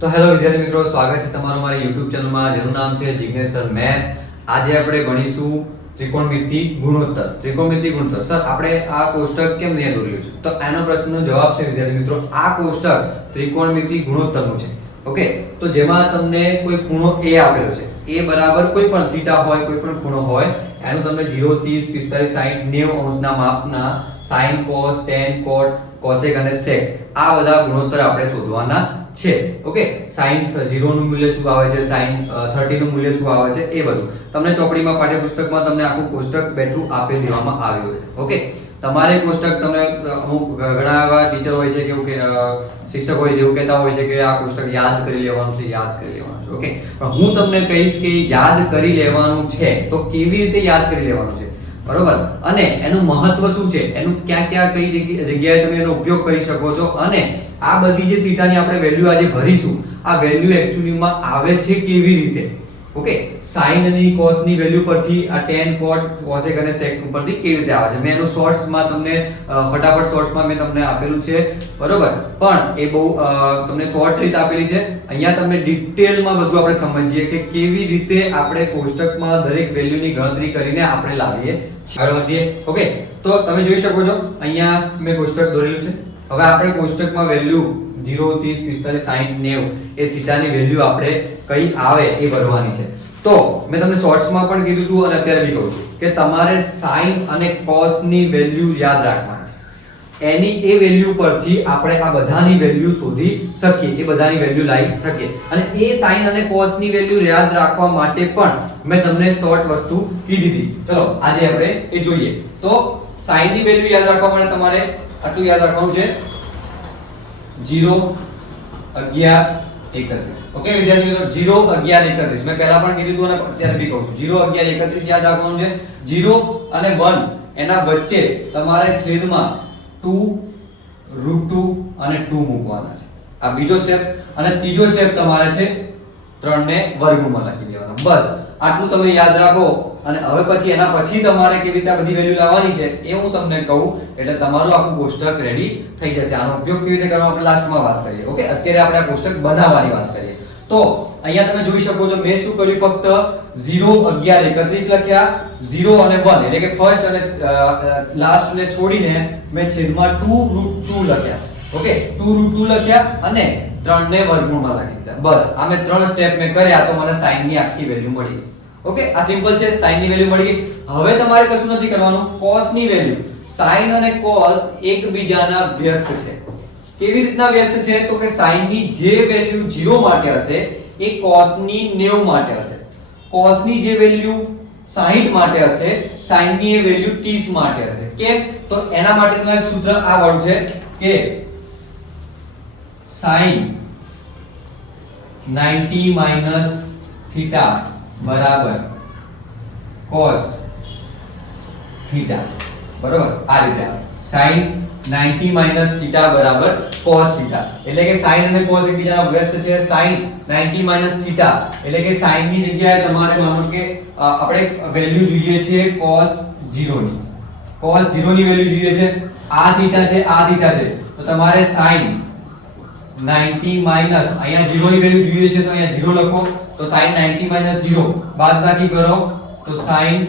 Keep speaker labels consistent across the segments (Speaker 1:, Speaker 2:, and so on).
Speaker 1: તો હેલો વિદ્યાર્થી મિત્રો, સ્વાગત છે તમારું મારી YouTube ચેનલમાં. જેનું નામ છે સર મેથ. આજે આપણે ભણીશું ત્રિકોણમિતિ ગુણોત્તર. ત્રિકોણમિતિ ગુણોત્તર. સર, આપણે આ કોષ્ટક કેમ નહીં દોરેલું છે? તો આનો પ્રશ્નનો જવાબ છે વિદ્યાર્થી મિત્રો, આ કોષ્ટક ત્રિકોણમિતિ ગુણોત્તરનું છે. ઓકે? તો જેમાં તમને કોઈ ખૂણો A આપેલો છે. A બરાબર કોઈ પણ થીટા હોય, કોઈ પણ ખૂણો હોય, એનું તમને 0 30 45 60 90 અંશના માપના sin cos tan cot cosec અને sec આ બધા ગુણોત્તર આપણે શોધવાના છે ઓકે સાઈન જીરો નું મૂલ્ય શું આવે છે? સાઈન અ, 30 નું મૂલ્ય શું આવે છે? એ બધું. તમને ચોપડીમાં પાઠ્યપુસ્તકમાં તમને આખું કોષ્ટક બેઠું આપી દેવામાં આવ્યું છે ઓકે તમારે કોષ્ટક તમને અમુક ઘણા એવા ટીચર હોય છે કે એવું કે શિક્ષક હોય છે એવું કહેતા હોય છે કે આ કોષ્ટક યાદ કરી લેવાનું છે યાદ કરી લેવાનું છે ઓકે પણ હું તમને કહીશ કે યાદ કરી લેવાનું છે તો કેવી રીતે યાદ કરી લેવાનું છે? બરોબર? અને એનું મહત્વ શું છે? એનું ક્યાં ક્યાં કઈ જગ્યાએ તમે એનો ઉપયોગ કરી શકો છો? અને આ બધી જે થીટાની આપણે વેલ્યુ આજે ભરીશું, આ વેલ્યુ એકચ્યુઅલીમાં આવે છે કેવી રીતે? ઓકે સાઈનની કોસની વેલ્યુ પરથી આ ટેન કોટ કોસેક અને સેક ઉપરથી કેવી રીતે આવે છે? મેં એનું શોર્ટ્સમાં તમને ફટાફટ શોર્ટ્સમાં મેં તમને આપેલું છે, બરોબર? પણ એ બહુ તમને શોર્ટ રીત આપેલી છે. અહીંયા તમને ડિટેલમાં બધું આપણે સમજીએ કે કેવી રીતે આપણે કોષ્ટકમાં દરેક વેલ્યુની ગણતરી કરીને આપણે લાવીએ છીએ. ઓકે તો તમે જોઈ શકો છો, અહીંયા મેં કોષ્ટક દોરેલું છે. હવે આપણે કોષ્ટકમાં વેલ્યુ 0 30 45 60 90 એ થીટાની વેલ્યુ આપણે કઈ આવે એ ભરવાની છે. તો મેં તમને શોર્ટ્સમાં પણ કીધું હતું અને અત્યારે બી કહું છું કે તમારે સાઇન અને કોસની વેલ્યુ યાદ રાખવાની. એની એ વેલ્યુ પરથી આપણે આ બધાની વેલ્યુ શોધી શકીએ, એ બધાની વેલ્યુ લાવી શકીએ. અને એ સાઇન અને કોસની વેલ્યુ યાદ રાખવા માટે પણ મેં તમને શોર્ટ વસ્તુ કીધી હતી. ચલો, આજે આપણે એ જોઈએ. તો સાઇનની વેલ્યુ યાદ રાખવા માટે તમારે આટલું યાદ રાખવાનું છે. 0 11 31 ઓકે વિદ્યાર્થી મિત્રો 0 11 31 મેં પહેલા પણ કીધું હતું અને અત્યારે બી કહું છું. 0 11 31 યાદ રાખવાનું છે. જીરો અને વન એના વચ્ચે તમારે છેદમાં 2 √2 અને ટુ મૂકવાના છે. આ બીજો સ્ટેપ અને ત્રીજો સ્ટેપ તમારે છે 3 ને વર્ગમૂળમાં લખી દેવાના. બસ, આટલું તમે યાદ રાખો. અને હવે પછી એના પછી તમારે કેવી રીતે બધી વેલ્યુ લાવવાની છે એ હું તમને કહું. એટલે તમારું આખું કોષ્ટક રેડી થઈ જશે. આનો ઉપયોગ કેવી રીતે કરવાનો? આપણે લાસ્ટમાં વાત કરીએ. ઓકે અત્યારે આપણે આ કોષ્ટક બનાવવાની વાત કરીએ. તો અહીંયા તમે જોઈ શકો છો, મેં શું કર્યું? ફક્ત 0 11 31 લખ્યા. 0 અને 1 એટલે કે ફર્સ્ટ અને લાસ્ટ ને છોડીને મેં છેદમાં 2 √2 લખ્યા. ઓકે 2 √2 લખ્યા અને 3 ને વર્ગમૂળમાં લખી દીધા બસ. આ મેં ત્રણ સ્ટેપ મેં કર્યા તો મને સાઈનની આખી વેલ્યુ મળી ગઈ. ઓકે આ સિમ્પલ છે sin ની વેલ્યુ મળી ગઈ. હવે તમારે કશું નથી કરવાનું, cos ની વેલ્યુ sin અને cos એકબીજાના વ્યસ્ત છે. કેવી રીતના વ્યસ્ત છે? તો કે sin ની જે વેલ્યુ 0 માટે હશે, એ cos ની 90 માટે હશે. Cos ની જે વેલ્યુ 60 માટે હશે sin ની એ વેલ્યુ 30 માટે હશે. કેમ? તો એના માટેનું એક સૂત્ર આ વાળું છે કે sin 90 થીટા બરાબર. cos theta. બરાબર? આ રીતે. સાઈન sin 90 minus થીટા બરાબર cos થીટા. એટલે કે sin અને cos એકબીજાના વ્યસ્ત છે. sin 90 minus theta. એટલે કે sin ની જગ્યાએ તમારે માનો કે આપણે વેલ્યુ જોઈએ છે cos 0 ની cos 0 ની વેલ્યુ જોઈએ છે. આ થીટા છે, આ થીટા છે. તો તમારે sin 90 માઇનસ અહીંયા 0 ની વેલ્યુ જોઈએ છે તો અહીંયા 0 લખો. તો sin 90 માઇનસ 0 બાદબાકી કરો તો sin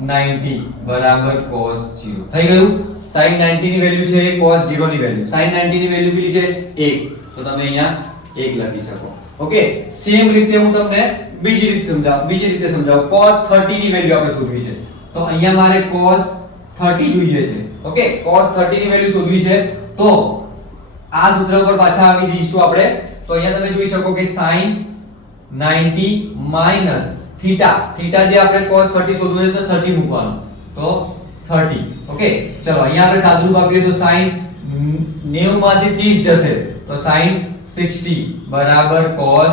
Speaker 1: 90 બરાબર cos 0 થઈ ગયું? sin 90 ની વેલ્યુ છે cos 0 ની વેલ્યુ. sin 90 ની વેલ્યુ કેટલી છે? 1 તો તમે અહીંયા 1 લખી શકો. ઓકે? સેમ રીતે હું તમને બીજી રીતે સમજાવું, બીજી રીતે સમજાવું. cos 30 ની વેલ્યુ આપણે શોધવી છે. તો અહીંયા મારે cos 30 જોઈએ છે. ઓકે? cos 30 ની વેલ્યુ શોધવી છે. તો આ સૂત્ર ઉપર પાછા આવી જઈશું આપણે. તો અહીંયા તમે જોઈ શકો કે sin 90 માઇનસ થીટા. થીટા જે આપણે cos 30 શોધવું છે તો 30 મૂકવાનું. તો 30 ઓકે? ચલો, અહીંયા આપણે સાદુરૂપ આપીએ તો sin 90 માંથી 30 જશે. તો sin 60 બરાબર cos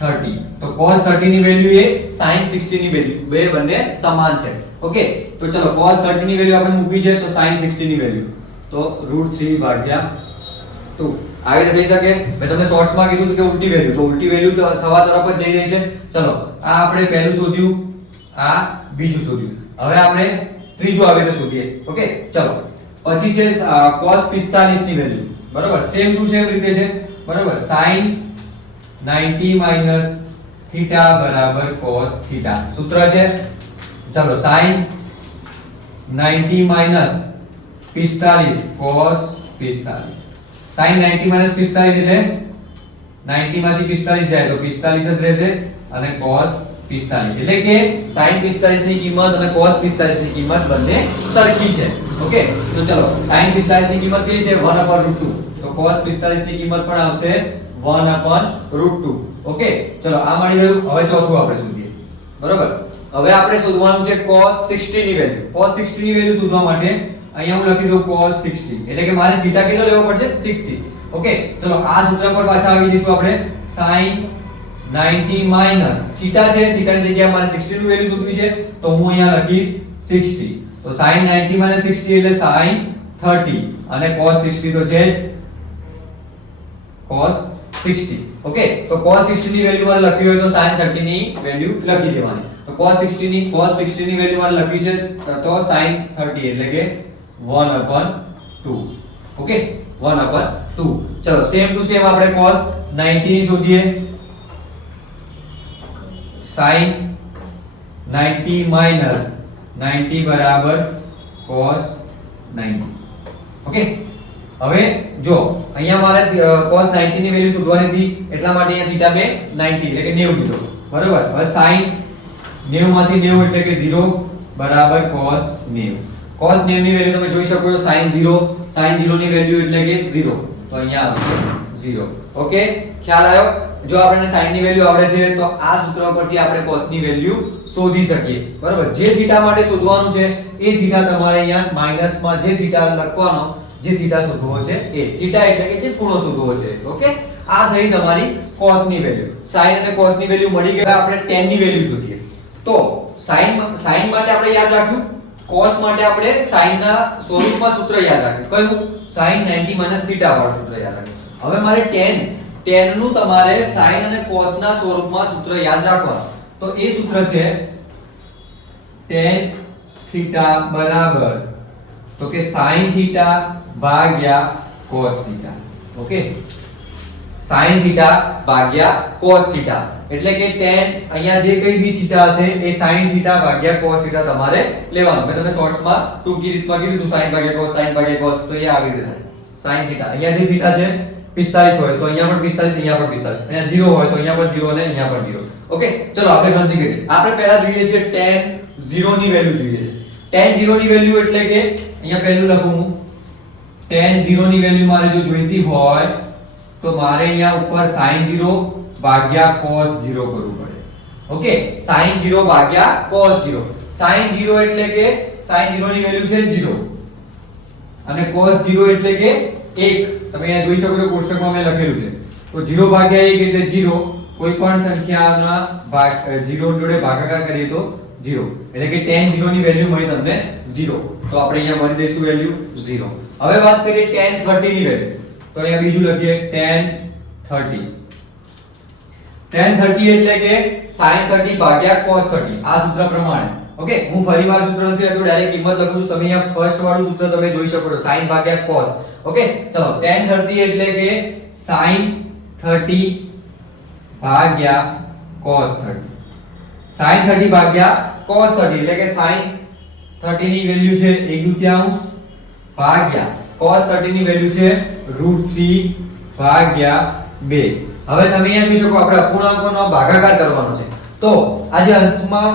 Speaker 1: 30 તો cos 30 ની વેલ્યુ એ sin 60 ની વેલ્યુ બે બંને સમાન છે. ઓકે? તો ચલો, cos 30 ની વેલ્યુ આપણે મૂકવી છે તો sin 60 ની વેલ્યુ તો √3 ભાગ્યા તો આવી રીતે થઈ શકે. મેં તમને શોર્ટ્સમાં કીધું કે ઉલટી વેલ્યુ તો ઉલટી વેલ્યુ થવા તરફ જ જઈ રહી છે. ચલો, આ આપણે પહેલું શોધ્યું, આ બીજું શોધ્યું. હવે આપણે ત્રીજું આવી રીતે શોધીએ. ઓકે? ચલો. પછી છે cos 45 ની વેલ્યુ બરોબર? સેમ ટુ સેમ રીતે છે. બરોબર? sin 90 માઇનસ થીટા બરાબર cos થીટા સૂત્ર છે? ચલો, sin 90 minus 45 cos 45 sin 90 minus 45 એટલે 90 માંથી 45 જાય તો 45 જ રહેશે અને cos 45 એટલે કે sin 45 ની કિંમત અને cos 45 ની કિંમત બંને સરખી છે. ઓકે? તો ચલો sin 45 ની કિંમત કેટલી છે? 1 √2 તો cos 45 ની કિંમત પણ આવશે 1 √2 ઓકે? ચલો, આ મળી ગયું હવે ચોથું આપણે શોધીએ. બરોબર? હવે આપણે શોધવાનું છે cos 60 ની વેલ્યુ cos 60 ની વેલ્યુ શોધવા માટે અહીંયા હું લખી દઉં cos 60 એટલે કે મારે થીટા કેટલો લેવો પડશે? 60 ઓકે ચલો, આ સૂત્ર પર પાછા આવી જઈશું આપણે. Sin 90 માઇનસ થીટા છે થીટાની જગ્યાએ મારે 60 નું વેલ્યુ શોધવી છે, તો હું અહીંયા લખીશ 60 તો sin 90 માઇનસ 60 એટલે sin 30 અને cos 60 તો છે જ cos 60 ઓકે તો cos 60 ની વેલ્યુ મારે લખવી હોય તો sin 30 ની વેલ્યુ લખી દેવાની. તો cos 60 ની, cos 60 ની વેલ્યુ મારે લખવી છે, તો sin 30 એટલે કે 1 upon 2 ઓકે 1 upon 2 ચલો સેમ ટુ સેમ આપણે cos 90 ની શોધીએ. Sin 90 minus 90 બરાબર cos 90 ઓકે હવે જો અહીંયા મારે અ, cos 90 ની વેલ્યુ શોધવાની હતી એટલા માટે અહીંયા થીટા બે 90 એટલે કે 90 લીધો. બરોબર? હવે sin 90 માંથી 90 એટલે કે 0 બરાબર cos 90 cos 90 ની વેલ્યુ તમે જોઈ શકો છો, sin 0 sin 0 ની વેલ્યુ એટલે કે 0 તો અહીંયા આવશે 0 ઓકે ખ્યાલ આવ્યો? જો આપણને sin ની વેલ્યુ આવડે છે, તો આ સૂત્ર પરથી આપણે cos ની વેલ્યુ શોધી શકીએ. બરોબર? જે થીટા માટે શોધવાનું છે, એ થીટા તમારે અહીંયા માઇનસમાં જે થીટા લખવાનો, જે થીટા શોધવો છે, એ. થીટા એટલે કે જે ખૂણો શોધવો છે. ઓકે આ થઈ તમારી cos ની વેલ્યુ sin અને cos ની વેલ્યુ મળી ગઈ આપણે tan ની વેલ્યુ શોધીએ. તો, sin sin માટે આપણે યાદ રાખ્યું cos માટે આપણે sin ના સ્વરૂપમાં સૂત્ર યાદ રાખ્યું. કયું? sin 90 થીટા વાળું સૂત્ર યાદ રાખ્યું. હવે મારે tan tan નું તમારે sin અને cos ના સ્વરૂપમાં સૂત્ર યાદ રાખવા તો એ સૂત્ર છે tan થીટા બરાબર. તો કે sin થીટા ભાગ્યા cos theta okay sin theta ભાગ્યા cos થીટા એટલે કે tan અહીંયા જે કંઈ બી થીટા હશે એ sin થીટા ભાગ્યા cos થીટા તમારે લેવાનું મે તમને શોર્ટ્સ શોર્ટ્સમાં ટૂંકી રીતમાં કીધું sin ભાગ્યા cos sin ભાગ્યા cos તો એ આવી રીતે થાય sin થીટા અહીંયા જે થીટા છે 45 હોય તો અહીંયા પણ 45 અહીંયા પણ 45 અહીંયા 0 હોય તો અહીંયા પણ 0 અને અહીંયા પણ 0 ઓકે ચલો આપણે ગણતરી કરીએ આપણે પહેલા જોઈએ છે tan 0 ની વેલ્યુ જોઈએ છે tan 0 ની વેલ્યુ એટલે કે અહીંયા પહેલું લખું હું tan 0 ની વેલ્યુ મારે જો જોઈતી હોય તો મારે અહીંયા ઉપર sin 0 ભાગ્યા cos 0 કરવું પડે. ઓકે sin 0 ભાગ્યા cos 0 sin 0 એટલે કે sin 0 ની વેલ્યુ છે 0 અને cos 0 એટલે કે 1 તમે અહીંયા જોઈ શકો છો કોષ્ટકમાં મેં લખેલું છે. તો 0 ભાગ્યા 1 એટલે 0 કોઈ પણ સંખ્યાના ભાગ 0 જોડે ભાગાકાર કરીએ તો 0 એટલે કે tan 0 ની વેલ્યુ મળી તમને 0 તો આપણે અહીંયા મળી દઈશું વેલ્યુ 0 હવે વાત કરીએ tan 30 ની વેલ્યુ તો અહીંયા બીજું લખીએ tan 30 tan 30 એટલે કે sin 30 ભાગ્યા cos 30 આ સૂત્ર પ્રમાણે. ઓકે હું ફરીવાર સૂત્ર નથી લખતો ડાયરેક્ટ કિંમત લખું છું. તમે અહીંયા ફર્સ્ટ વાળું સૂત્ર તમે જોઈ શકો છો sin ભાગ્યા cos. ઓકે ચલો tan 30 એટલે કે sin 30 ભાગ્યા cos 30 sin 30 ભાગ્યા cos 30 એટલે કે sin 30 ની વેલ્યુ છે 1 દૂતીયાંશ ભાગ્યા. cos 30 ની વેલ્યુ છે √3 ભાગ્યા 2 હવે તમે અહીંયા જોઈ શકો આપણે અપૂર્ણાંકોનો ભાગાકાર કરવાનો છે. તો આ જે અંશમાં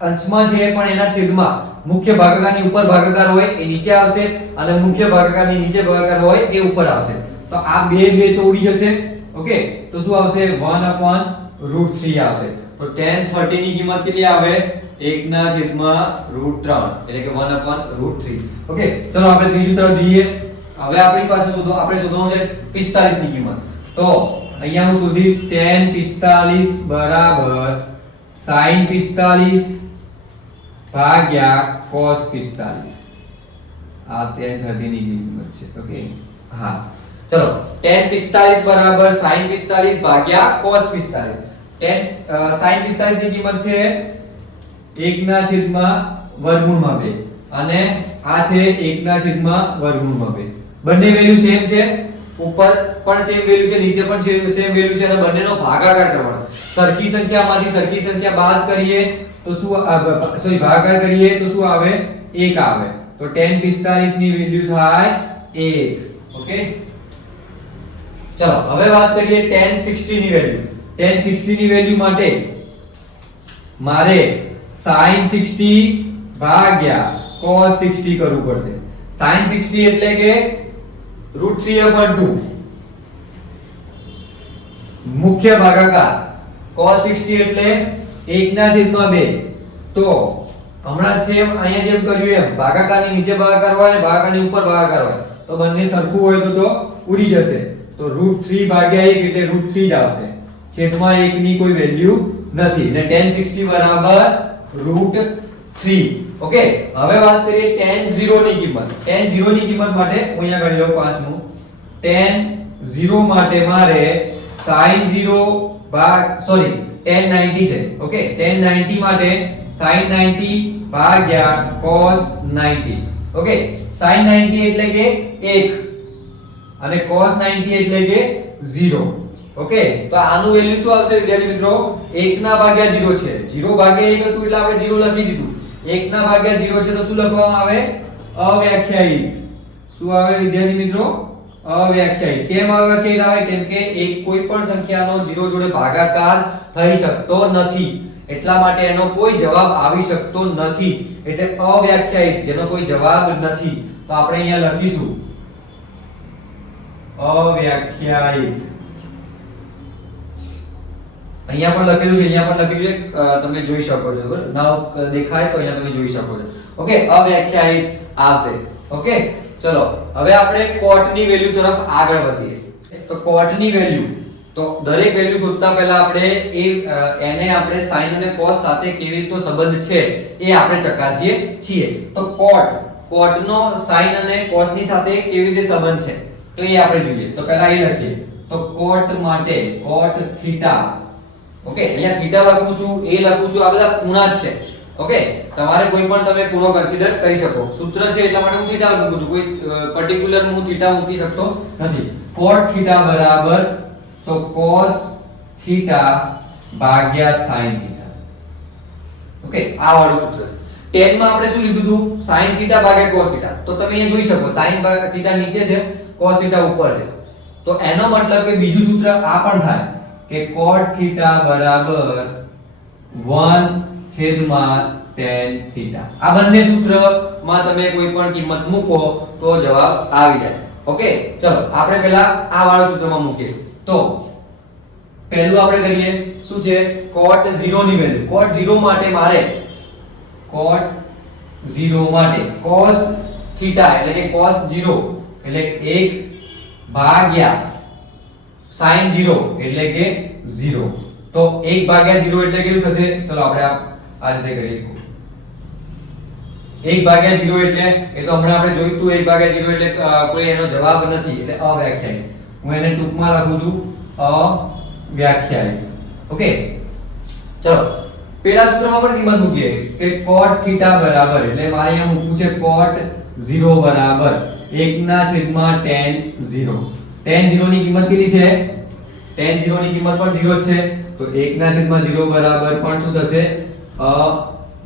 Speaker 1: અંશમાં છે પણ એના છેદમાં. મુખ્ય ભાગાકારની ઉપર ભાગાકાર હોય એ નીચે આવશે અને મુખ્ય ભાગાકારની નીચે ભાગાકાર હોય એ ઉપર આવશે. તો આ બે બે તો ઉડી જશે. ઓકે? તો શું આવશે? 1 upon √3 આવશે. તો tan 30 ની કિંમત કેટલી આવે? 1 ના છેદમાં √3 એટલે કે 1 upon √3 ઓકે? ચલો, આપણે ત્રીજું તરફ જઈએ. હવે આપણી પાસે શોધો આપણે શોધવાનું છે 45 ની કિંમત. તો અહીંયા હું શોધીશ tan 45 બરાબર sin 45 ભાગ્યા cos 45 આ tan 30 ની કિંમત છે ઓકે હા. ચલો tan 45 બરાબર sin 45 ભાગ્યા 45 tan અ, sin 45 ની કિંમત છે 1 ના છેદમાં વર્ગમૂળમાં 2 અને આ છે 1 ના છેદમાં વર્ગમૂળમાં 2 બંને વેલ્યુ સેમ છે? ઉપર પણ સેમ વેલ્યુ છે, નીચે પણ સેમ વેલ્યુ છે, અને બંનેનો ભાગાકાર કરવાનો. સરખી સંખ્યામાંથી સરખી સંખ્યા બાદ કરીએ તો શું સોરી ભાગાકાર કરીએ તો શું આવે? 1 આવે. તો tan 45 ની વેલ્યુ થાય 1 ઓકે? ચલો, હવે વાત કરીએ tan 60 ની વેલ્યુ tan 60 ની વેલ્યુ માટે મારે sin 60 ભાગ્યા cos 60 કરવું પડશે. sin 60 એટલે કે √3/2 મુખ્ય ભાગાકાર cos 60 એટલે 1 ના છેદમાં 2 તો હમણાં સેમ અહીંયા જેમ કર્યું એમ, ભાગાકારની નીચે ભાગાકાર હોય અને ભાગાકારની ઉપર ભાગાકાર હોય. તો બંને સરખું હોય તો તો ઉડી જશે. તો √3 ભાગ્યા 1 એટલે √3 જ આવશે. છેદમાં 1 ની કોઈ વેલ્યુ નથી. એટલે tan 60 બરાબર √3 ઓકે હવે વાત કરીએ tan 0 ની કિંમત. tan 0 ની કિંમત માટે હું અહીંયા ગણી લઉં પાંચમું. tan 0 માટે મારે sin 0 ભાગ સોરી tan 90 છે. ઓકે tan 90 માટે sin 90 ભાગ્યા cos 90 ઓકે sin 90 એટલે કે 1 અને cos 90 એટલે કે 0 ઓકે તો આનું વેલ્યુ શું આવશે વિદ્યાર્થી મિત્રો? 1 ના ભાગ્યા 0 છે. 0 ભાગ્યા 1 હતું એટલે આપણે 0 લખી દીધું. 1 ના ભાગ્યા 0 છે તો શું લખવામાં આવે? અવ્યાખ્યાયિત. શું આવે વિદ્યાર્થી મિત્રો? અવ્યાખ્યાયિત. કેમ અવ્યાખ્યાયિત આવે? કેમ કે એક કોઈ પણ સંખ્યાનો 0 જોડે ભાગાકાર થઈ શકતો નથી. એટલા માટે એનો કોઈ જવાબ આવી શકતો નથી. એટલે અવ્યાખ્યાયિત, જેનો કોઈ જવાબ નથી. તો આપણે અહીંયા લખીશું. અવ્યાખ્યાયિત. અહીંયા પણ લખેલું છે, અહીંયા પણ લખેલું છે તમે જોઈ શકો છો, બરાબર? ના દેખાય તો અહીંયા તમે જોઈ શકો છો. ઓકે, અવ્યાખ્યાયિત આવશે. ઓકે? ચલો, હવે આપણે કોટની વેલ્યુ તરફ આગળ વધીએ. તો કોટની વેલ્યુ, તો દરેક વેલ્યુ શોધતા પહેલા આપણે એ એને આપણે sin અને cos સાથે કેવી રીતનો સંબંધ છે એ આપણે ચકાસીએ છીએ. તો કોટ નો sin અને cos ની સાથે કેવી રીતે સંબંધ છે? તો એ આપણે જોઈએ. તો પહેલા એ લખીએ. તો કોટ માટે, કોટ થીટા ઓકે, અહીંયા થીટા લખું છું એ લખું છું, આ બધા ખૂણા જ છે. ઓકે, તમારે કોઈ પણ તમે ખૂણો કન્સિડર કરી શકો. સૂત્ર છે એટલા માટે હું થીટા મૂકું છું. કોઈ પર્ટિક્યુલર હું થીટા મૂકી શકતો નથી. Cot થીટા બરાબર તો cos થીટા ભાગ્યા sin થીટા ઓકે, આ વાળું સૂત્ર છે. Tan માં આપણે શું લીધું હતું? Sin થીટા ભાગ્યા cos થીટા તો તમે અહીંયા જોઈ શકો, sin થીટા નીચે છે, cos થીટા ઉપર છે. તો એનો મતલબ કે બીજું સૂત્ર આ પણ થાય. કે cot થીટા બરાબર 1 છેદમાં tan થીટા આ બંને સૂત્રમાં તમે કોઈ પણ કિંમત મૂકો તો જવાબ આવી જાય. ઓકે ચલો, આપણે પહેલા આ વાળા સૂત્રમાં મૂકીએ. તો, પહેલું આપણે કરીએ, શું છે? cot 0 ની વેલ્યુ cot 0 માટે મારે cot 0 માટે cos થીટા એટલે કે cos 0 એટલે 1 ભાગ્યા sin 0 એટલે કે 0 તો 1 ભાગ્યા 0 એટલે કેટલું થશે? ચલો આપણે આ રીતે કરીએ 1 ભાગ્યા 0 એટલે એ તો હમણાં આપણે જોયું તું 1 ભાગ્યા 0 એટલે કોઈ એનો જવાબ નથી, એટલે અવ્યાખ્યાયિત. હું એને ટૂંકમાં લખું છું, અવ્યાખ્યાયિત. ઓકે ચલો. પેલા સૂત્રમાં પણ કિંમત મૂકીએ કે cot થીટા બરાબર, એટલે મારે અહીંયા મૂકવું છે cot 0 બરાબર. 1 ના છેદમાં tan 0 tan 0 ની કિંમત કેટલી છે? tan 0 ની કિંમત પણ 0 જ છે. તો 1 ના છેદમાં 0 બરાબર પણ શું થશે?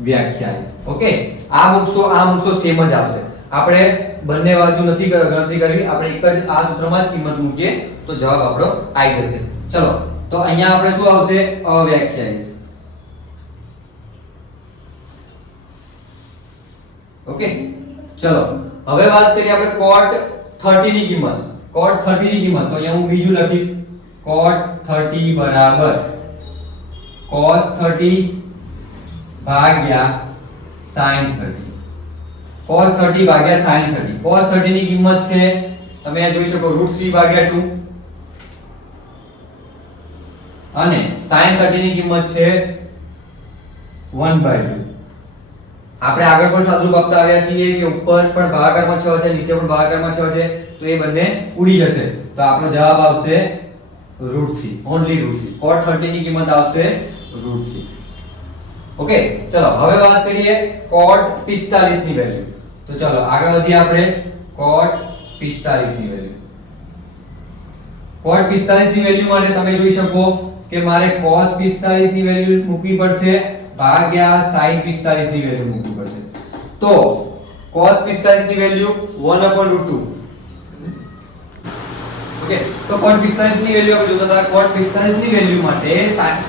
Speaker 1: વ્યાખ્યા ઓકે? આ મૂકશો આ મૂકશો સેમ જ આવશે. આપણે બંને બાજુ નથી ગણતરી કરવી. આપણે એક જ આ સૂત્રમાં જ કિંમત મૂકીએ. તો જવાબ આપણો આવી જશે. ચલો. તો અહીંયા આપણે શું આવશે? અવ્યાખ્યાયિત. ઓકે? ચલો. હવે વાત કરીએ આપણે cot 30 ની કિંમત. Cot 30 ની કિંમત, તો અહીંયા હું બીજું લખીશ. cot 30 બરાબર. cos 30 ભાગ્યા sin 30 cos 30 ભાગ્યા sin 30 cos 30 ની કિંમત છે, તમે આ જોઈ શકો √3 ભાગ્યા 2 અને sin 30 ની કિંમત છે 1 by 2 આપણે આગળ પણ સાદુરૂપ આપતા આવ્યા છીએ કે ઉપર પણ ભાગાકારમાં 6 છે, નીચે પણ ભાગાકારમાં 6 છે, તો એ બંને ઉડી જશે. તો આપણો જવાબ આવશે √3 ઓન્લી √3 cot 30 ની કિંમત આવશે √3 ઓકે ચલો, હવે વાત કરીએ cot 45 ની વેલ્યુ તો ચલો, આગળ વધીએ આપણે cot 45 ની વેલ્યુ cot 45 ની વેલ્યુ માટે તમે જોઈ શકો કે મારે cos 45 ની વેલ્યુ મૂકવી પડશે ભાગ્યા sin 45 ની વેલ્યુ મૂકવી પડશે. તો cos 45 ની વેલ્યુ 1/√2 ઓકે તો cos 45 ની વેલ્યુ આપણે જોતા હતા, cos 45 ની વેલ્યુ માટે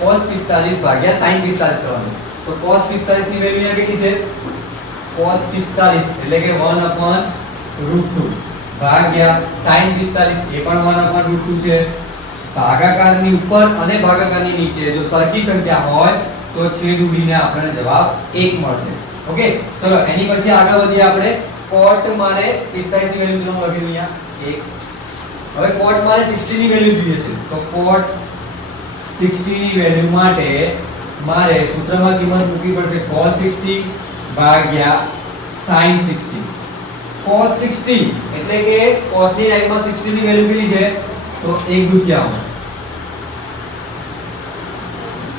Speaker 1: cos 45 ભાગ્યા sin 45 કરવાનું. તો cos 45 ની વેલ્યુ અહીંયા કેટલી છે? cos 45 એટલે કે 1/√2 ભાગ્યા sin 45 એ પણ 1/√2 છે. ભાગાકારની ઉપર અને ભાગાકારની નીચે, જો સરખી સંખ્યા હોય તો છેદ ઉડીને આપણને જવાબ 1 મળશે. ઓકે ચલો, એની પછી આગળ વધીએ આપણે. કોટ મારે 45 ની વેલ્યુ હું લખી અહીંયા. 1 હવે કોટ મારે 60 ની વેલ્યુ જોઈએ છે. તો કોટ 60 ની વેલ્યુ માટે મારે સૂત્રમાં કિંમત મૂકવી પડશે cos 60 ભાગ્યા sin 60 cos 60 એટલે કે cos ની લાઈનમાં 60 ની વેલ્યુ કેટલી છે? તો 1 દુત્યાંશ.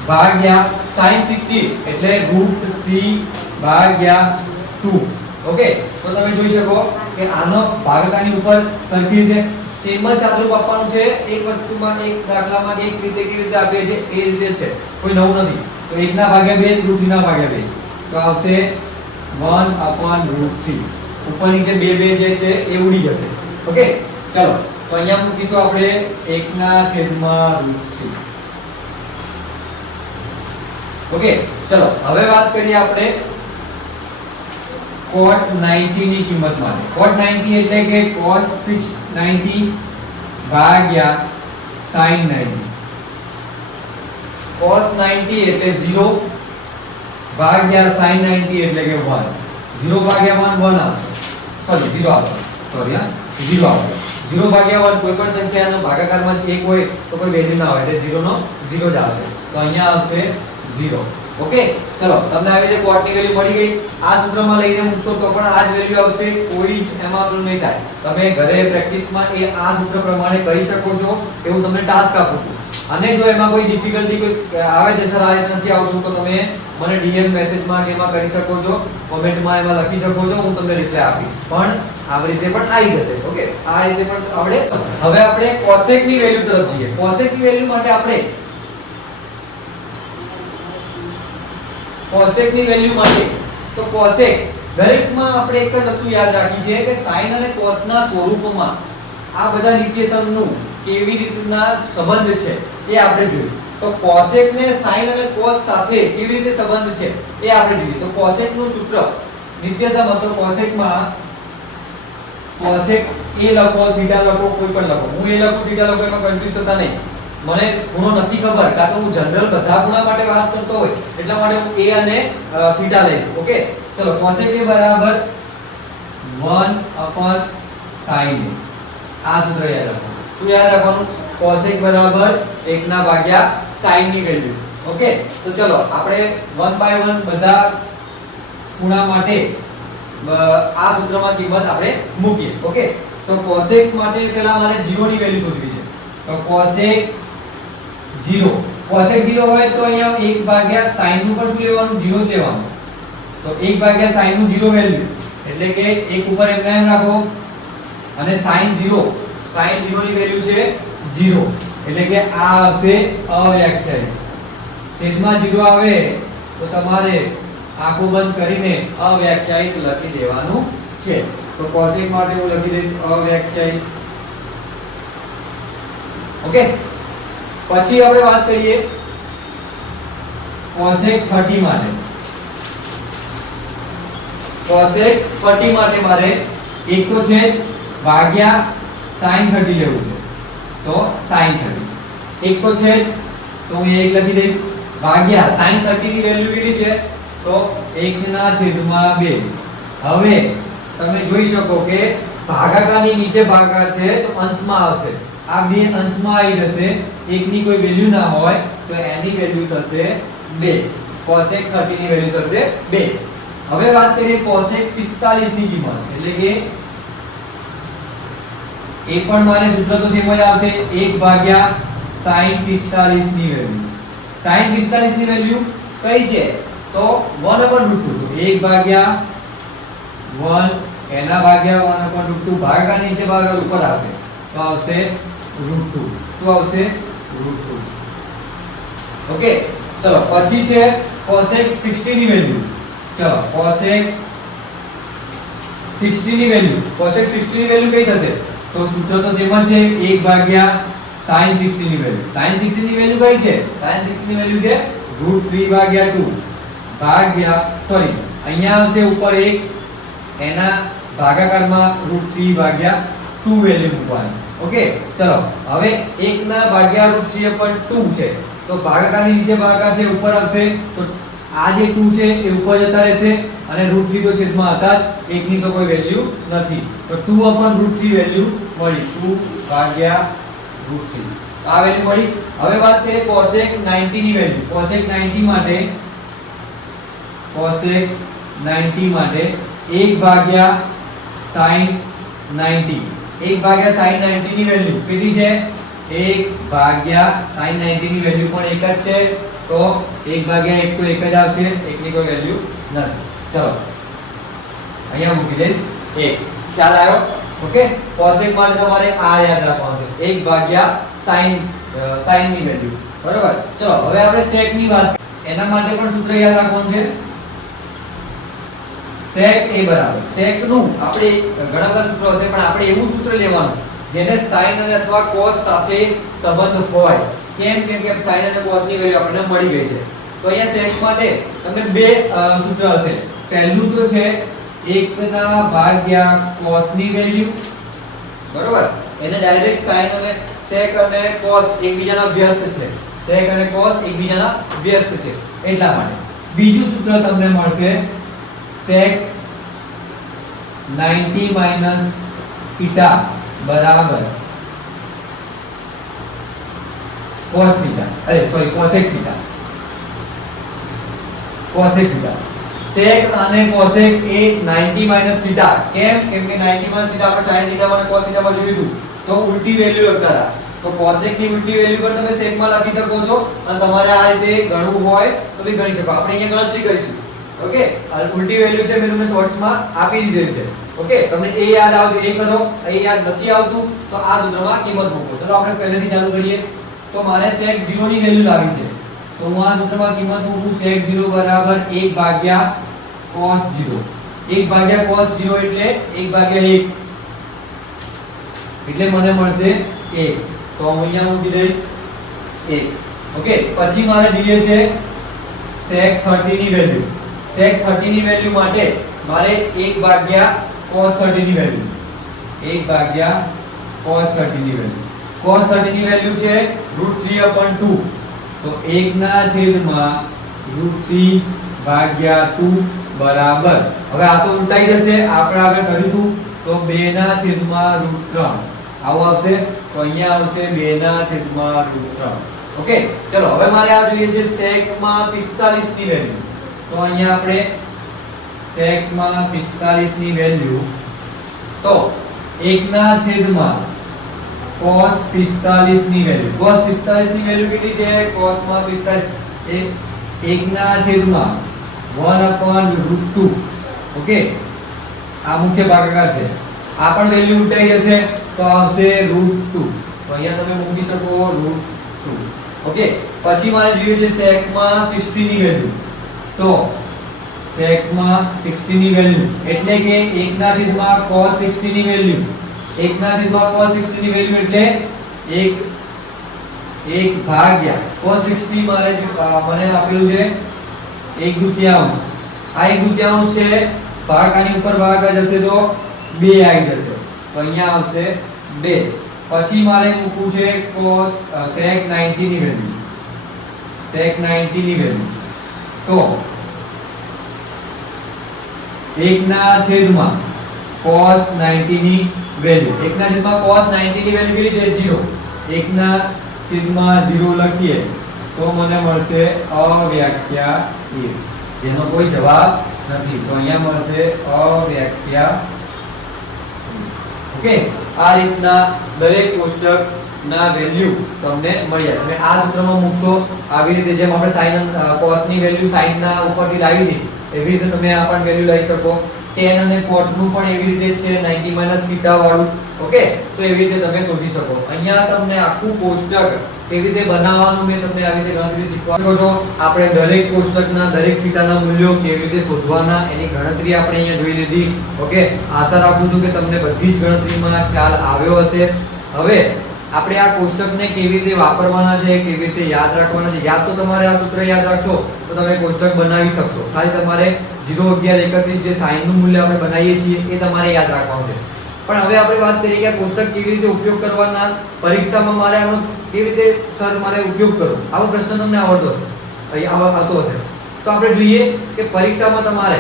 Speaker 1: ભાગ્યા sin 60 એટલે √3 ભાગ્યા 2 ઓકે, તો તમે જોઈ શકો કે આનો ભાગાકારની ઉપર સરખી રીતે સેમ જ સાદુરૂપ આપવાનું છે. એક વસ્તુમાં એક દાખલામાં એક રીતે કેવી રીતે આપીએ છે એ રીતે છે. કોઈ નવું નથી. તો 1 ના ભાગ્યા 2 √3 ના ભાગ્યા 2 તો આવશે 1/√3 ઉપર નીચે બે બે જે છે એ ઉડી જશે. ઓકે, ચાલો. તો અહીંયા મૂકીશું આપણે 1 ના છેદમાં √3 ઓકે ચલો હવે વાત કરીએ આપણે cot 90 ની કિંમત માટે. cot 90 એટલે કે cos 90 ભાગ્યા sin 90 cos 90 એટલે 0 ભાગ્યા sin 90 એટલે કે 1 0 ભાગ્યા 1 1 આવશે. સોરી 0 આવશે. સોરી હા. 0 આવશે. 0 ભાગ્યા 1 કોઈ પણ સંખ્યાનો ભાગાકારમાં 1 હોય તો કોઈ વેલ્યુ ના હોય, એટલે 0 નો 0 જ આવશે. તો અહીંયા આવશે 0 ઓકે ચલો, તમને આવી રીતે કોટની વેલ્યુ મળી ગઈ. આ સૂત્રમાં લઈને મૂકશો તો પણ આ જ વેલ્યુ આવશે. કોઈ જ એમાં ભૂલ નહીં થાય. તમે ઘરે પ્રેક્ટિસમાં એ આ સૂત્ર પ્રમાણે કરી શકો છો. એવું તમને ટાસ્ક આપું છું. અને જો એમાં કોઈ ડિફિકલ્ટી કોઈ આવે છે, સર, આ નથી આવતું તો તમે મને ડીએમ મેસેજમાં કે એમાં કરી શકો છો. કોમેન્ટમાં એમાં લખી શકો છો. હું તમને રિપ્લાય આપીશ. પણ આવી રીતે પણ આવી જશે. ઓકે આ રીતે પણ આપણે, હવે આપણે કોસેકની વેલ્યુ તરફ જઈએ. કોસેકની વેલ્યુ માટે આપણે કોસેકની વેલ્યુ માટે તો કોસેક દરેકમાં આપણે એક જ વસ્તુ યાદ રાખી છે કે સાઈન અને cos ના સ્વરૂપમાં આ બધા નિત્યસમનું કેવી રીતના સંબંધ છે એ આપણે જોયું. તો કોસેક ને સાઈન અને કોસ સાથે કેવી રીતે સંબંધ છે એ આપણે જોઈએ તો કોસેકનું સૂત્ર નિત્યસમ હતો કોસેકમાં કોસેક એ લખો થીટા લખો, કોઈ પણ લખો. હું એ લખું થીટા લખો, એમાં કન્ફ્યુઝ થતા નહીં. મને ગુણો નથી ખબર, કાં તો હું જનરલ બધા ગુણા માટે વાત કરતો હોય, એટલા માટે હું a અને થીટા લઈશ, ઓકે? ચલો cosec a બરાબર? 1 sin આ સૂત્ર યાદ રાખો શું યાદ રાખવાનું? cosec બરાબર 1 ના ભાગ્યા sin ની વેલ્યુ ઓકે? તો ચલો, આપણે 1 બાય 1 બધા ગુણા માટે આ સૂત્રમાં કિંમત આપણે મૂકીએ, ઓકે? તો cosec માટે પહેલા મારે 0 ની વેલ્યુ શોધવી છે. તો cosec 0 કોસેક 0 હોય તો અહીંયા 1 ભાગ્યા sin નું પણ શું લેવાનું? 0 લેવાનું. તો 1 ભાગ્યા sin નું 0 વેલ્યુ એટલે કે 1 ઉપર એમને એમ રાખો. અને sin 0 sin 0 ની વેલ્યુ છે 0 એટલે કે આ આવશે અવ્યાખ્યાયિત. છેદમાં 0 આવે તો તમારે આંખો બંધ કરીને અવ્યાખ્યાયિત લખી દેવાનું છે. તો કોસેક માટે હું લખી દઈશ અવ્યાખ્યાયિત. ઓકે? પછી આપણે વાત કરીએ cosec 30 માટે. cosec 30 માટે મારે એક તો છે જ ભાગ્યા sin 30 લેવું છે. તો sin 30 એક તો છે જ, તો હું એક લખી દઈશ, ભાગ્યા sin 30 ની વેલ્યુ કેટલી છે? તો 1 ના છેદમાં 2 હવે તમે જોઈ શકો કે ભાગાકારની નીચે ભાગાકાર છે તો અંશમાં આવશે. આ બે અંશમાં આવી જશે. એકની કોઈ વેલ્યુ ના હોય, તો એની વેલ્યુ થશે 2 cosec 30 ની વેલ્યુ થશે 2 હવે વાત કરીએ cosec 45 ની કિંમત. એટલે કે એ પણ મારે સૂત્ર તો સેમ જ આવશે. 1 ભાગ્યા sin 45 ની વેલ્યુ sin 45 ની વેલ્યુ કઈ છે? તો 1 √2 તો 1 ભાગ્યા 1 એના ભાગ્યા 1 √2 ભાગાકાર નીચે ભાગાકાર ઉપર આવશે. તો આવશે √2 શું આવશે? ઓકે ચલો પછી છે cosec 60 ની વેલ્યુ ચલો cosec 60 ની વેલ્યુ cosec 60 ની વેલ્યુ કઈ થશે તો સૂત્ર તો સેમ જ છે 1 ભાગ્યા sin 60 ની વેલ્યુ sin 60 ની વેલ્યુ કઈ છે sin 60 ની વેલ્યુ છે √3 ભાગ્યા 2 ભાગ્યા સોરી અહીંયા આવશે ઉપર 1 એના ભાગાકારમાં √3 ભાગ્યા 2 વેલ્યુ મૂકવાની ઓકે, ચલો. હવે 1 ના ભાગ્યા √3 ઉપર 2 છે. તો ભાગાકારની નીચે ભાગાકાર છે, ઉપર આવશે. તો આ જે 2 છે, એ ઉપર જતા રહેશે. અને √3 તો છેદમાં હતા જ. 1 ની તો કોઈ વેલ્યુ નથી. તો 2 upon √3 વેલ્યુ મળી. 2 ભાગ્યા √3 આ વેલ્યુ મળી. હવે વાત કરીએ cosec 90 ની વેલ્યુ cosec 90 માટે, cosec 90 માટે 1 ભાગ્યા sin 90 1 ભાગ્યા sin 90 ની વેલ્યુ. કેટલી છે? 1 ભાગ્યા sin 90 ની વેલ્યુ પણ એક જ છે. તો 1 ભાગ્યા 1 તો એક જ આવશે 1 ની કોઈ વેલ્યુ નથી. ચલો. અહીંયા મૂકી દઈશ. 1 ખ્યાલ આવ્યો? ઓકે? cosec માટે તમારે આ યાદ રાખવાનું છે. 1 ભાગ્યા sin sin ની વેલ્યુ. બરોબર? ચલો, હવે આપણે sec ની વાત એના માટે પણ સૂત્ર યાદ રાખવાનું છે. Sec a બરાબર. sec નું આપણે ઘણા બધા સૂત્રો હશે, પણ આપણે એવું સૂત્ર લેવાનું, જેને sin અને અથવા cos સાથે સંબંધ હોય. કેમ કેમ કે sin અને cos ની વેલ્યુ આપણને મળી ગઈ છે. તો અહીંયા sec માટે તમને બે સૂત્ર હશે. પહેલું તો છે 1 ના ભાગ્યા cos ની વેલ્યુ બરોબર? એને ડાયરેક્ટ sin અને sec અને cos એકબીજાના વ્યસ્ત છે. sec અને cos એકબીજાના વ્યસ્ત છે. એટલા માટે. બીજું સૂત્ર તમને મળશે sec 90 minus theta बराबर cos theta अरे sorry cosec theta cosec theta sec અને cosec એ 90 minus theta કેમ કેમ કે 90 minus theta આપણે sin theta અને cos theta માં જોયું હતું તો ઉલટી વેલ્યુ લખતા હતા તો cosec ની ઉલટી વેલ્યુ પર તમે sec માં લખી શકો છો અને તમારે આ રીતે ગણવું હોય તો બી ગણી શકો આપણે અહીંયા ગણતરી કરીશું ઓકે? ઉલટી વેલ્યુ છે મેં તમને શોર્ટ્સમાં આપી દીધેલ છે. ઓકે? તમને એ યાદ આવતું, એ કરો. એ યાદ નથી આવતું, તો આ સૂત્રમાં કિંમત મૂકો. ચલો આપણે પહેલેથી ચાલુ કરીએ. તો મારે સેક 0 ની વેલ્યુ લાવી છે. તો હું આ સૂત્રમાં કિંમત મૂકું સેક 0 બરાબર 1 ભાગ્યા cos 0 1 ભાગ્યા cos 0 એટલે 1 ભાગ્યા 1 એટલે મને મળશે 1 તો હું અહીંયા મૂકી દઈશ 1 ઓકે? પછી મારે જોઈએ છે sec 30 ની વેલ્યુ sec 30 ની વેલ્યુ માટે મારે 1 ભાગ્યા cos 30 ની વેલ્યુ 1 ભાગ્યા cos 30 ની વેલ્યુ cos 30 ની વેલ્યુ છે √3/2 તો 1 ના છેદમાં √3 ભાગ્યા 2 બરાબર. હવે આ તો ઉલટાઈ જશે. આપણે આગળ કર્યું હતું તો 2 ના છેદમાં √3 આવું આવશે? તો અહીંયા આવશે 2 ના છેદમાં √3 ઓકે ચલો, હવે મારે આ જોઈએ છે sec માં 45 ની વેલ્યુ તો અહીંયા આપણે sec માં 45 ની વેલ્યુ. તો 1 ના છેદમાં cos 45 ની વેલ્યુ. cos 45 ની વેલ્યુ કેટલી છે? cos માં 45 એ 1 ના છેદમાં 1/√2 ઓકે? આ મુખ્ય ભાગાકાર છે. આ પણ વેલ્યુ ઉઠાઈ જશે તો આવશે √2 તો અહીંયા તમે મૂકી શકો √2 ઓકે? પછી મારે જોઈએ છે sec માં 60 ની વેલ્યુ. તો સેકમાં માં 60 ની વેલ્યુ એટલે કે 1 ના છેદમાં cos 60 ની વેલ્યુ 1 ના છેદમાં cos 60 ની વેલ્યુ એટલે 1 1 ભાગ્યા. cos 60 મારે મને આપેલું છે 1 દુત્યાંશ આ 1 દુત્યાંશ છે, ભાગાકારની ઉપર ભાગાકાર જશે તો 2 આવી જશે. તો અહીંયા આવશે 2 પછી મારે મૂકવું છે cos સેક sec 90 ની વેલ્યુ sec 90 ની વેલ્યુ તો 1 ના છેદમાં cos 90 ની વેલ્યુ 1 ના છેદમાં cos 90 ની વેલ્યુ કેટલી છે 0 1 ના છેદમાં 0 લખીએ તો મને મળશે અવ્યાખ્યાયિત જેનો કોઈ જવાબ નથી. તો અહીંયા મળશે અવ્યાખ્યા ઓકે? આ રીતના દરેક કોષ્ટક ના વેલ્યુ તમને મળી જાય. તમે આ સૂત્રમાં મૂકશો, આવી રીતે જેમ આપણે સાઇન cos ની વેલ્યુ સાઇનના ઉપરથી લાવી હતી, એવી રીતે તમે આ પણ વેલ્યુ લઈ શકો. Tan અને cot નું પણ એવી રીતે છે 90 માઇનસ થીટા વાળું, ઓકે? તો એવી રીતે તમે શોધી શકો. અહીંયા તમને આખું કોષ્ટક કેવી રીતે બનાવવાનું મેં તમને આવી રીતે ગણતરી શીખવાડ્યો છો. આપણે દરેક કોષ્ટકના, દરેક થીટાના મૂલ્યો કેવી રીતે શોધવાના, એની ગણતરી આપણે અહીંયા જોઈ લીધી, ઓકે? આશા રાખું છું કે તમને બધી જ ગણતરીમાં ખ્યાલ આવ્યો હશે. હવે આપણે આ કોષ્ટકને કેવી રીતે વાપરવાના છે, કેવી રીતે યાદ રાખવાના છે? યાદ તો તમારે આ સૂત્ર યાદ રાખશો, તો તમે કોષ્ટક બનાવી શકશો. ખાલી તમારે 0 11 31 જે સાઈનનું મૂલ્ય આપણે બનાવીએ છીએ, એ તમારે યાદ રાખવાનું છે. પણ હવે આપણે વાત કરીએ કે આ કોષ્ટક કેવી રીતે ઉપયોગ કરવાના, પરીક્ષામાં મારે આનો કેવી રીતે, સર, મારે ઉપયોગ કરવો? આવો પ્રશ્ન તમને આવડતો હશે. આવતો હશે. તો આપણે જોઈએ કે પરીક્ષામાં તમારે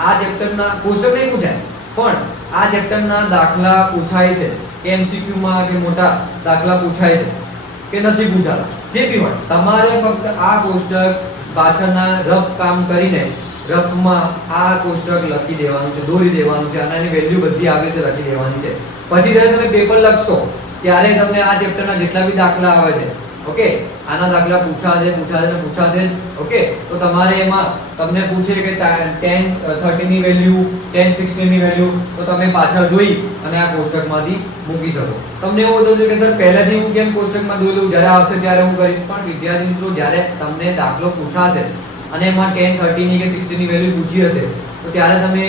Speaker 1: આ ચેપ્ટરના, કોષ્ટક નહીં પૂછાય, પણ આ ચેપ્ટરના દાખલા પૂછાય છે. કે MCQ માં કે મોટા દાખલા પૂછાય છે કે નથી પૂછાતા. જે બી હોય, તમારે ફક્ત આ કોષ્ટક પાછળના રફ કામ કરીને રફમાં આ કોષ્ટક લખી દેવાનું છે, દોરી દેવાનું છે અને એની વેલ્યુ બધી આવી રીતે લખી દેવાની છે. પછી જ્યારે તમે પેપર લખશો, ત્યારે તમને આ ચેપ્ટરના જેટલા બી દાખલા આવે છે ઓકે? આના દાખલા પૂછાશે પૂછાશે ને પૂછાશે. ઓકે? તો તમારે એમાં તમને પૂછે કે 10 30 ની વેલ્યુ 10 16 ની વેલ્યુ, તો તમે પાછળ જોઈ અને આ કોષ્ટકમાંથી મૂકી શકો. તમને એવું હતું કે સર, પહેલાથી હું કેમ કોષ્ટકમાં જોઈ લઉં? જ્યારે આવશે ત્યારે હું કરીશ. પણ વિદ્યાર્થી મિત્રો, જ્યારે તમને દાખલો પૂછાશે અને એમાં 10 30 ની કે 60 ની વેલ્યુ પૂછી હશે, તો ત્યારે તમે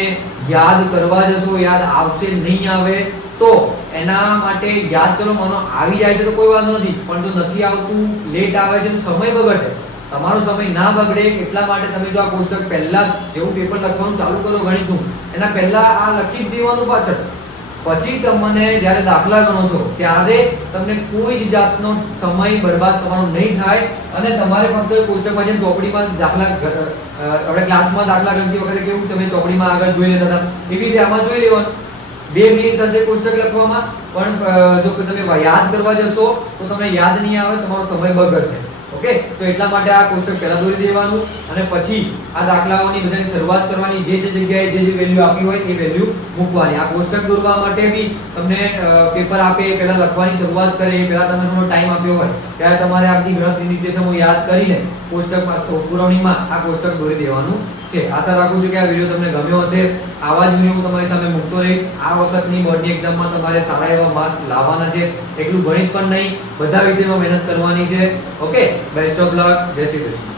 Speaker 1: યાદ કરવા જશો. યાદ આવશે, નહીં આવે તો એના માટે યાદ ચલો મનો આવી જાય છે તો કોઈ વાંધો નથી, પણ જો નથી આવતું લેટ આવે છે તો સમય બગડશે. તમારો સમય ના બગડે એટલા માટે તમે જો આ કોષ્ટક પહેલા જેવું પેપર લખવાનું ચાલુ કરો ગણિતનું, એના પહેલા આ લખી જ દેવાનું પાછળ. પછી તમને જ્યારે દાખલા ગણો છો, ત્યારે તમને કોઈ જ જાતનો સમય બરબાદ તમારો નહીં થાય અને તમારે ફક્ત કોષ્ટકમાં જેમ ચોપડીમાં દાખલા આપણે ક્લાસમાં દાખલા ગણતી વખતે કેવું, તમે ચોપડીમાં આગળ જોઈ લેતા હતા, એવી રીતે આમાં જોઈ લેવાનું. બે મિનિટ થશે કોષ્ટક લખવામાં, પણ જો તમે યાદ કરવા જશો, તો તમને યાદ નહીં આવે, તમારો સમય બગડશે. ઓકે? તો એટલા માટે આ કોષ્ટક પહેલા દોરી દેવાનું, અને પછી આ દાખલાઓની બધાની શરૂઆત કરવાની, જે જે જગ્યાએ જે જે વેલ્યુ આપી હોય એ વેલ્યુ મૂકવાની. આ કોષ્ટક દોરવા માટે બી તમને પેપર આપે એ પહેલા લખવાની શરૂઆત કરે, એ પહેલા તમે થોડો ટાઈમ આપ્યો હોય, ત્યારે તમારે આપની ગણતરી નિર્દેશમો યાદ કરીને કોષ્ટક પુરવણીમાં આ કોષ્ટક દોરી દેવાનું છે. આશા રાખું છું કે આ વીડિયો તમને ગમ્યો હશે. આવા જ વીડિયો હું તમારી સામે મૂકતો રહીશ. આ વખતની બોર્ડની એક્ઝામમાં તમારે સારા એવા માર્ક્સ લાવવાના છે. એટલું ગણિત પણ નહીં, બધા વિષયમાં મહેનત કરવાની છે. ઓકે બેસ્ટ ઓફ લક જય શ્રી કૃષ્ણ.